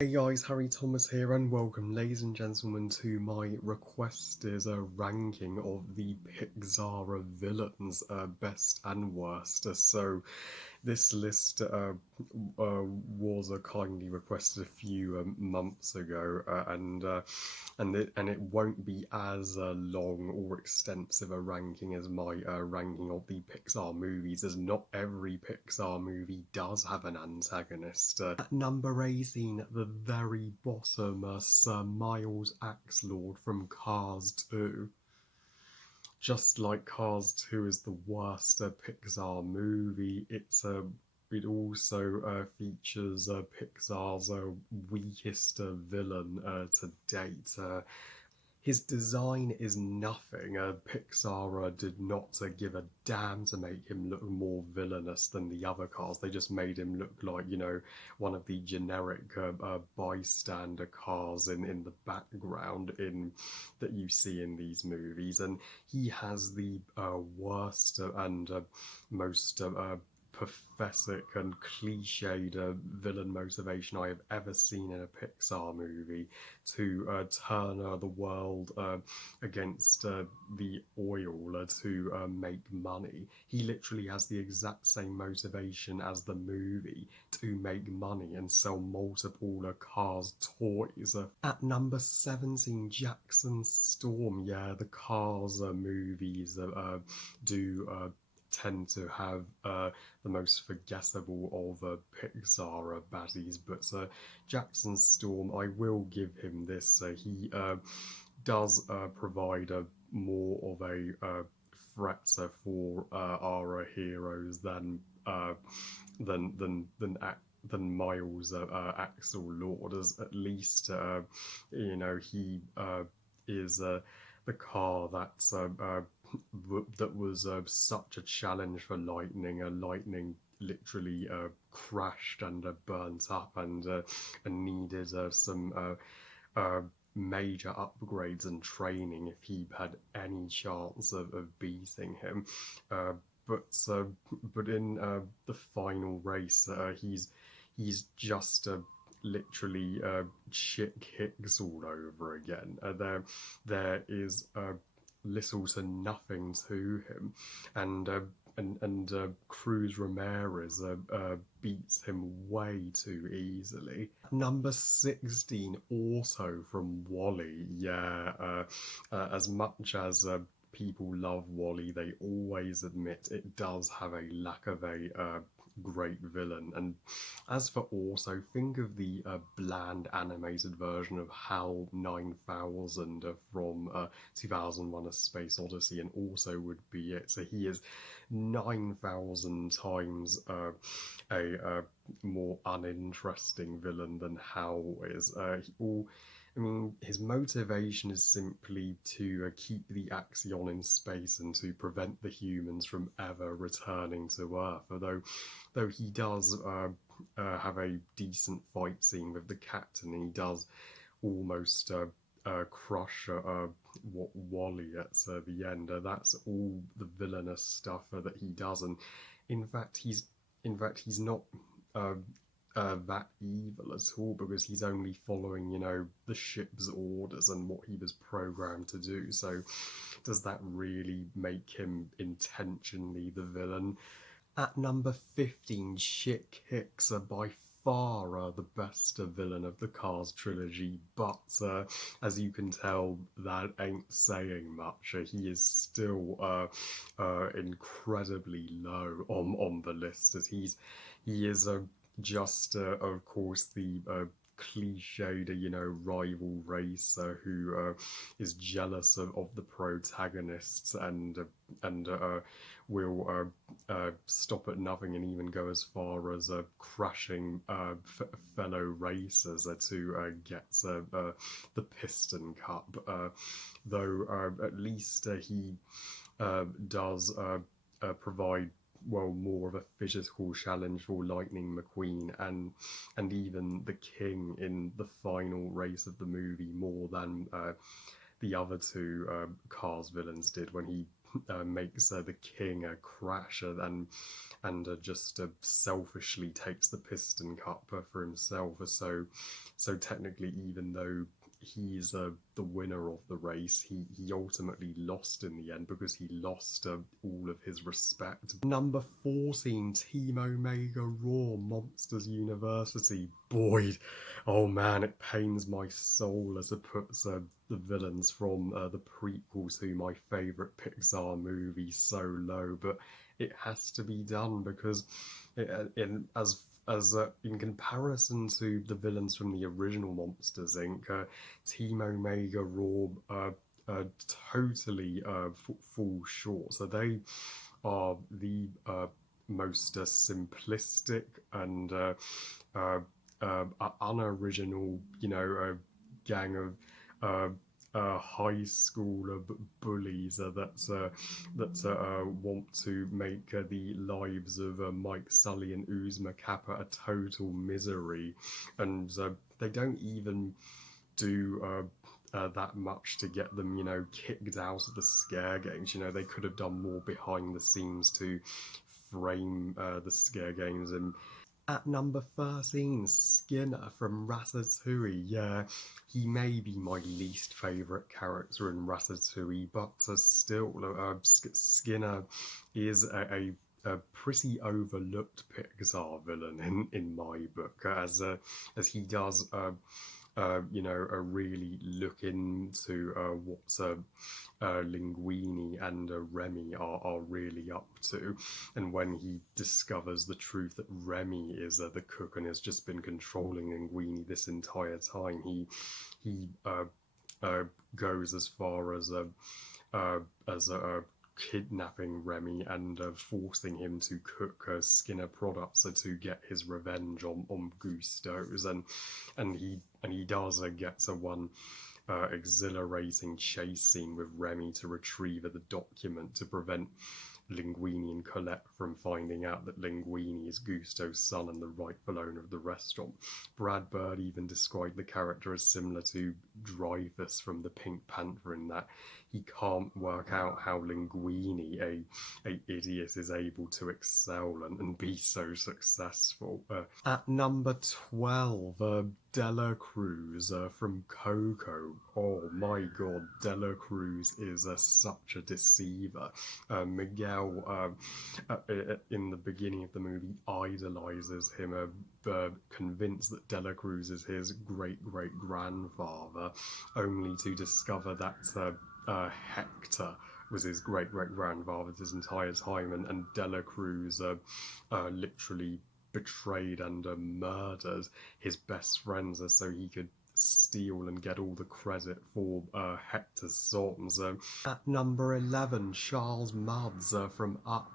Hey guys, Harry Thomas here, and welcome, ladies and gentlemen, to my requested ranking of the Pixar villains, best and worst. So, this list was kindly requested a few months ago, and it won't be as long or extensive a ranking as my ranking of the Pixar movies, as not every Pixar movie does have an antagonist. At number 18, at the very bottom, Sir Miles Axlord from Cars 2. Just like Cars 2 is the worst Pixar movie, it also features Pixar's weakest villain to date. His design is nothing. Pixar did not give a damn to make him look more villainous than the other cars. They just made him look like, one of the generic bystander cars in the background that you see in these movies. And he has the worst and most pathetic and cliched villain motivation I have ever seen in a Pixar movie, to turn the world against the oil to make money. He literally has the exact same motivation as the movie, to make money and sell multiple Cars toys. At number 17, Jackson Storm. Yeah, the Cars movies do tend to have the most forgettable of Pixar baddies, but Jackson Storm, I will give him this. He does provide a more of a threat for our heroes than Miles Axel Lord. As at least he is the car that was such a challenge for Lightning. Lightning literally crashed and burnt up and needed some major upgrades and training if he had any chance of beating him. Uh, but uh, but in the final race, he's just literally Chick Hicks all over again. There is little to nothing to him, and Cruz Ramirez beats him way too easily. Number 16, also from Wally. Yeah, as much as people love Wally, they always admit it does have a lack of a great villain. And as for also, think of the bland animated version of HAL 9000 from 2001: A Space Odyssey, and also would be it. So he is 9,000 times a more uninteresting villain than HAL is. I mean, his motivation is simply to keep the Axion in space and to prevent the humans from ever returning to Earth. Though he does have a decent fight scene with the captain, and he does almost crush Wally at the end. That's all the villainous stuff that he does, and in fact, he's not uh, that evil at all, because he's only following, the ship's orders and what he was programmed to do. So, does that really make him intentionally the villain? At number 15, Chick Hicks are by far the best villain of the Cars trilogy, but as you can tell, that ain't saying much. He is still incredibly low on the list, as he is just, of course, the cliched, rival racer who is jealous of the protagonists, and will stop at nothing and even go as far as crashing fellow racers to get the Piston Cup. Though at least he does provide, well, more of a physical challenge for Lightning McQueen and even the King in the final race of the movie, more than the other two Cars villains did, when he makes the king crash and just selfishly takes the piston cup for himself. So technically, even though he's the winner of the race, he ultimately lost in the end because he lost all of his respect. Number 14, Team Omega Raw Monsters University. Boyd, oh man, it pains my soul as it puts the villains from the prequel to my favourite Pixar movie so low, but it has to be done because in comparison to the villains from the original Monsters Inc., Team Omega Raw totally fall short. So they are the most simplistic and unoriginal, gang of high school bullies that want to make the lives of Mike Sully and Uzma Kappa a total misery, and they don't even do that much to get them, kicked out of the scare games. They could have done more behind the scenes to frame the scare games. And at number 13, Skinner from Ratatouille. Yeah, he may be my least favourite character in Ratatouille, but still, Skinner is a pretty overlooked Pixar villain in my book, as he does really look into what Linguini and Remy are really up to. And when he discovers the truth that Remy is the cook and has just been controlling Linguini this entire time, he goes as far as kidnapping Remy and forcing him to cook Skinner products to get his revenge on Gusto's, and he does get one exhilarating chase scene with Remy to retrieve the document to prevent Linguini and Colette from finding out that Linguini is Gusto's son and the rightful owner of the restaurant. Brad Bird even described the character as similar to Dreyfus from the Pink Panther in that he can't work out how Linguini, a idiot, is able to excel and be so successful. At number 12, Dela Cruz from Coco. Oh my god, Dela Cruz is such a deceiver. Miguel, in the beginning of the movie, idolizes him, convinced that Dela Cruz is his great-great-grandfather, only to discover that Hector was his great-great-grandfather this entire time, and Dela Cruz literally betrayed and murdered his best friends so he could steal and get all the credit for Hector's songs. At number 11, Charles Muds from Up.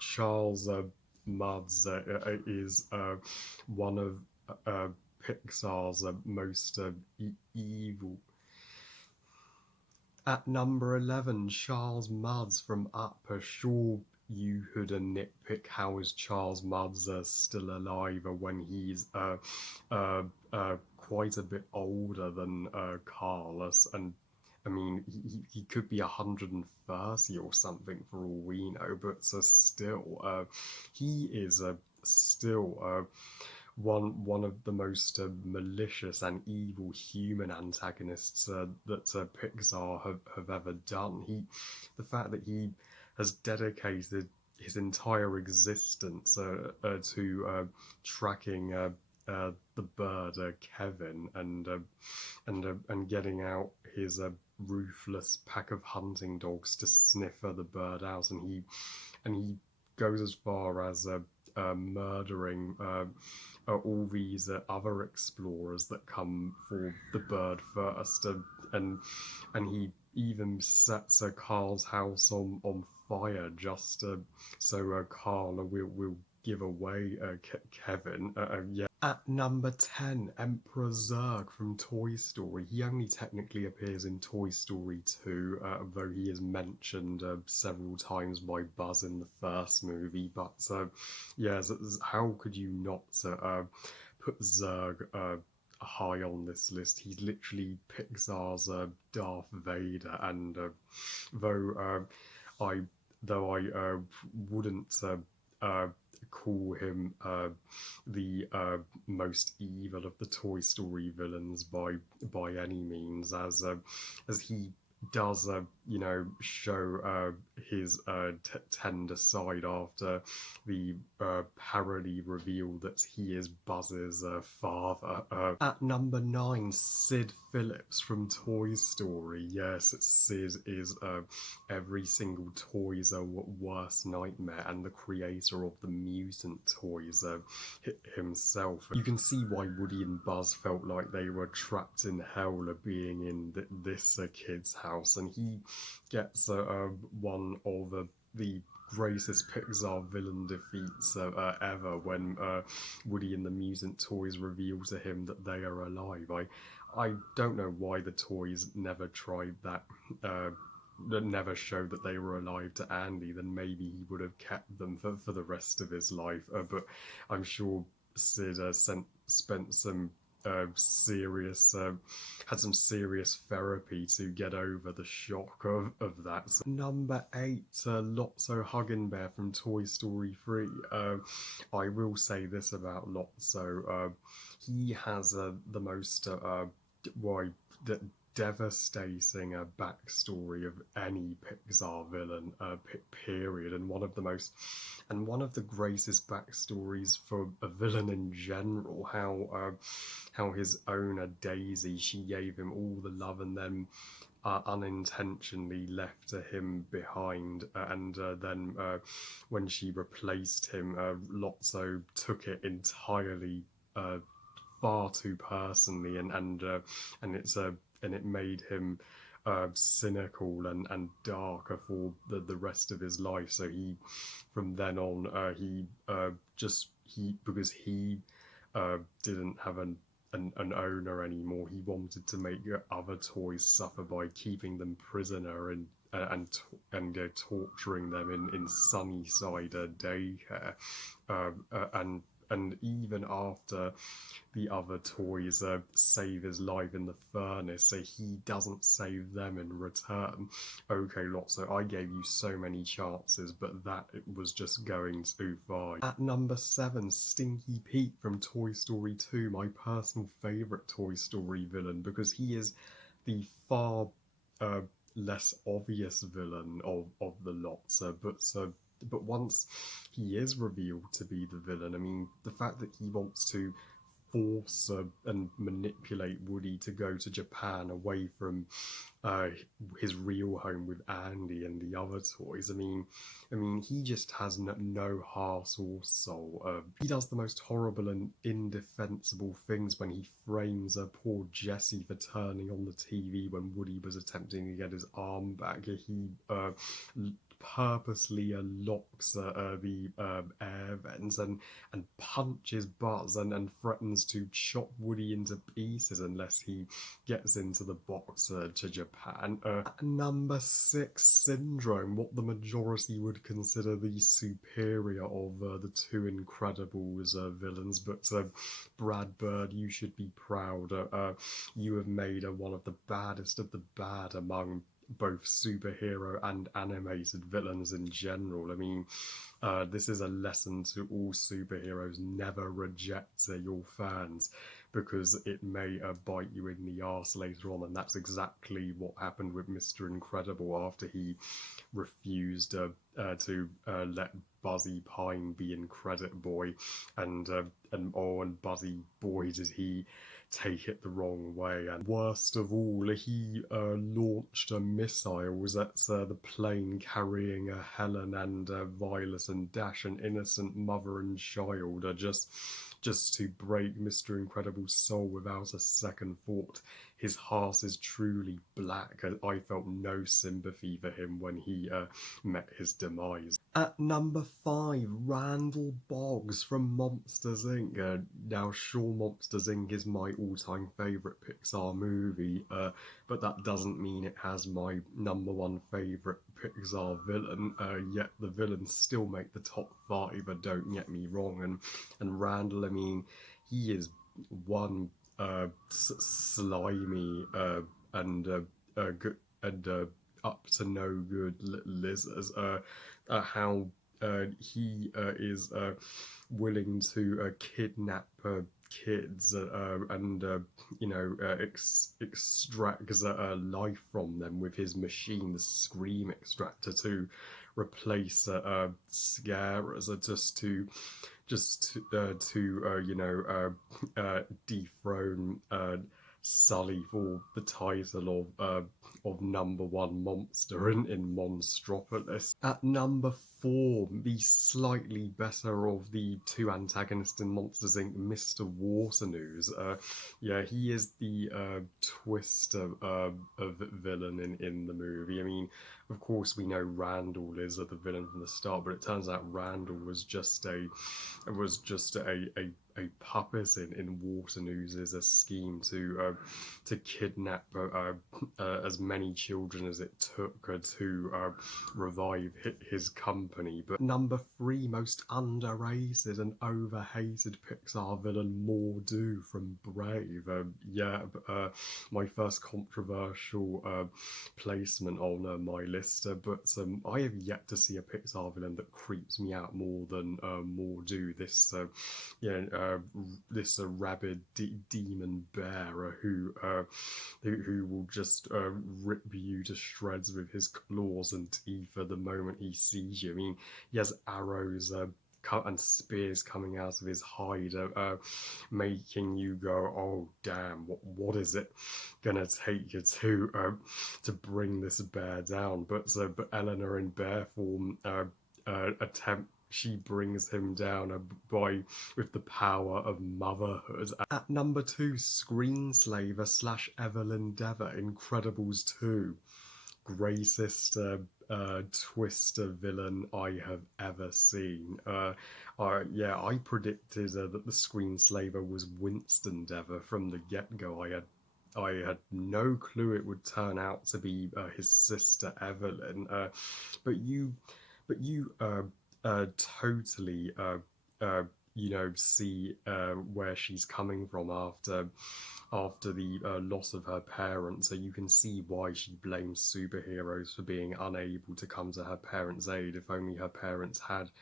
Charles Muds is one of Pixar's most evil. At number 11, Charles Muds from Up. Sure, you could nitpick how is Charles Muds still alive when he's quite a bit older than Carlos, and I mean he could be 130 or something for all we know, but still he is still one of the most malicious and evil human antagonists that Pixar have ever done. The fact that he has dedicated his entire existence to tracking the bird Kevin and getting out his ruthless pack of hunting dogs to sniff the bird out, and he goes as far as murdering all these other explorers that come for the bird first, and he even sets Carl's house on fire just so Carl will give away Kevin. Yeah. At number 10, Emperor Zerg from Toy Story. He only technically appears in Toy Story 2, though he is mentioned several times by Buzz in the first movie. But yeah, how could you not put Zerg high on this list? He's literally Pixar's Darth Vader, and though I though I wouldn't uh, call him the most evil of the Toy Story villains by any means, as he does show his tender side after the parody reveal that he is Buzz's father. At number 9, Sid Phillips from Toy Story. Yes, Sid is every single toy's worst nightmare and the creator of the mutant toys himself. You can see why Woody and Buzz felt like they were trapped in hell being in this kid's house, and he gets one of the greatest Pixar villain defeats ever when Woody and the mutant toys reveal to him that they are alive. I don't know why the toys never tried that. That never showed that they were alive to Andy, then maybe he would have kept them for the rest of his life. But I'm sure Sid spent some serious had some serious therapy to get over the shock of that. So, number 8, Lotso Huggin' Bear from Toy Story 3. I will say this about Lotso. He has the most devastating backstory of any Pixar villain, period, and one of the greatest backstories for a villain in general. How his owner Daisy, she gave him all the love and then unintentionally left him behind, and then when she replaced him, Lotso took it entirely far too personally, and it made him cynical and darker for the rest of his life. So he, from then on, because he didn't have an owner anymore, he wanted to make other toys suffer by keeping them prisoner and torturing them in Sunnyside daycare, and even after the other toys save his life in the furnace, so he doesn't save them in return. Okay, Lotso, I gave you so many chances, but it was just going too far. At number 7, Stinky Pete from Toy Story 2, my personal favourite Toy Story villain, because he is the far less obvious villain of the lot, but once he is revealed to be the villain, I mean, the fact that he wants to force and manipulate Woody to go to Japan away from his real home with Andy and the other toys. I mean, he just has no heart or soul. He does the most horrible and indefensible things when he frames poor Jessie for turning on the TV when Woody was attempting to get his arm back. He purposely locks the air vents and punches Buzz and threatens to chop Woody into pieces unless he gets into the box to Japan. Number 6, Syndrome, what the majority would consider the superior of the two Incredibles villains, but Brad Bird, you should be proud. You have made one of the baddest of the bad among both superhero and animated villains in general. I mean, this is a lesson to all superheroes: never reject your fans, because it may bite you in the arse later on, and that's exactly what happened with Mr. Incredible after he refused to let Buzzy Pine be Incredit Boy, and Buzzy Boy, did he take it the wrong way. And worst of all, he launched missiles at the plane carrying Helen and Violet and Dash, an innocent mother and child, just to break Mr. Incredible's soul without a second thought. His heart is truly black. I felt no sympathy for him when he met his demise. At number 5, Randall Boggs from Monsters, Inc. Now, sure, Monsters, Inc. is my all-time favourite Pixar movie, but that doesn't mean it has my number 1 favourite Pixar villain, yet the villains still make the top 5, don't get me wrong. And Randall, I mean, he is one slimy and up to no good lizards, how he is willing to kidnap kids and extracts life from them with his machine, the scream extractor, to replace scarers, dethrone Sully for the title of number one monster in Monstropolis. At number 4, the slightly better of the two antagonists in Monsters Inc., Mr. Waternoose. He is the twist of villain in the movie. I mean, of course, we know Randall is the villain from the start, but it turns out Randall was just a puppet in Waternoose's scheme to kidnap as many children as it took to revive his company. But number 3, most underrated and overhated Pixar villain, Mordu from Brave. My first controversial placement on my list, but I have yet to see a Pixar villain that creeps me out more than Mordu. This rabid demon bear who will just rip you to shreds with his claws and teeth the moment he sees you. I mean, he has arrows and spears coming out of his hide, making you go, "Oh damn! What is it gonna take you to bring this bear down?" But Eleanor in bear form she brings him down with the power of motherhood. At number 2, Screenslaver / Evelyn Dever, Incredibles 2. Greatest twister villain I have ever seen. I predicted that the Screenslaver was Winston Dever from the get-go. I had no clue it would turn out to be his sister Evelyn. But you totally see where she's coming from after the loss of her parents. So you can see why she blames superheroes for being unable to come to her parents' aid. If only her parents had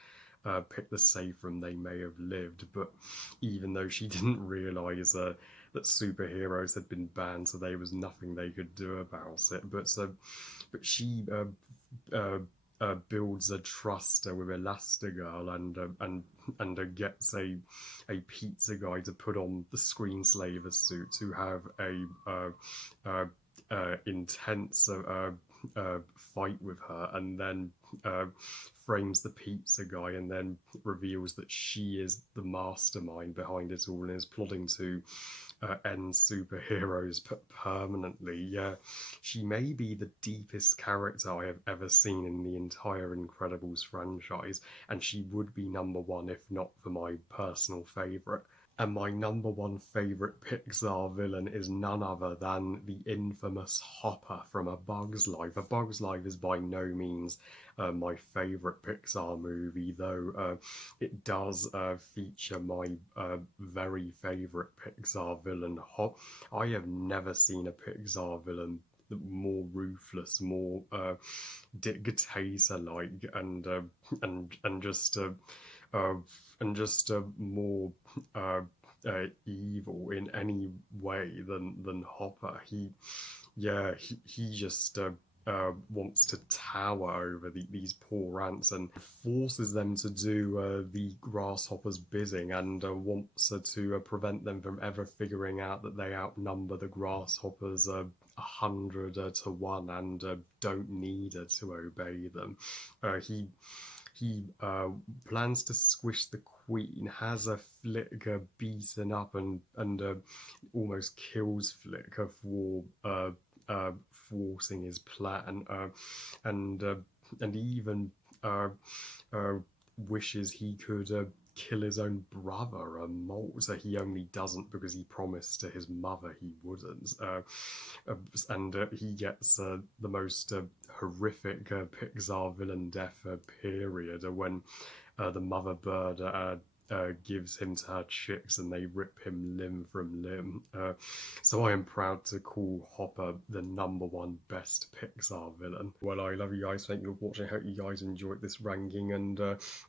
picked the safe room, they may have lived. But even though she didn't realize that superheroes had been banned, so there was nothing they could do about it. But she builds a trust with Elastigirl and gets a pizza guy to put on the Screenslaver suit to have a intense fight with her, and then frames the pizza guy and then reveals that she is the mastermind behind it all and is plotting to end superheroes permanently. Yeah, she may be the deepest character I have ever seen in the entire Incredibles franchise, and she would be number 1 if not for my personal favourite. And my number 1 favourite Pixar villain is none other than the infamous Hopper from A Bug's Life. A Bug's Life is by no means my favourite Pixar movie, though it does feature my very favourite Pixar villain. I have never seen a Pixar villain more ruthless, more dictator-like, and just more evil in any way than Hopper. He just wants to tower over these poor ants and forces them to do the grasshoppers' bidding, and wants to prevent them from ever figuring out that they outnumber the grasshoppers 100 to 1 and don't need to obey them. He plans to squish the Queen, has a Flicker beaten up and almost kills Flicker for thwarting his plan, and even wishes he could kill his own brother, Molt. So he only doesn't because he promised to his mother he wouldn't. And he gets the most horrific Pixar villain death period when the mother bird gives him to her chicks and they rip him limb from limb. So I am proud to call Hopper the #1 best Pixar villain. Well, I love you guys. Thank you for watching. I hope you guys enjoyed this ranking. And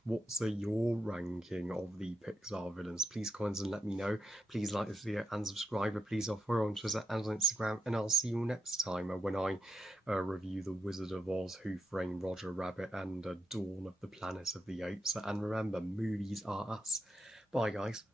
what's your ranking of the Pixar villains? Please comment and let me know. Please like this video and subscribe. Please follow on Twitter and on Instagram. And I'll see you next time when I review The Wizard of Oz, Who Framed Roger Rabbit, and Dawn of the Planet of the Apes. And remember, movies are us. Bye, guys.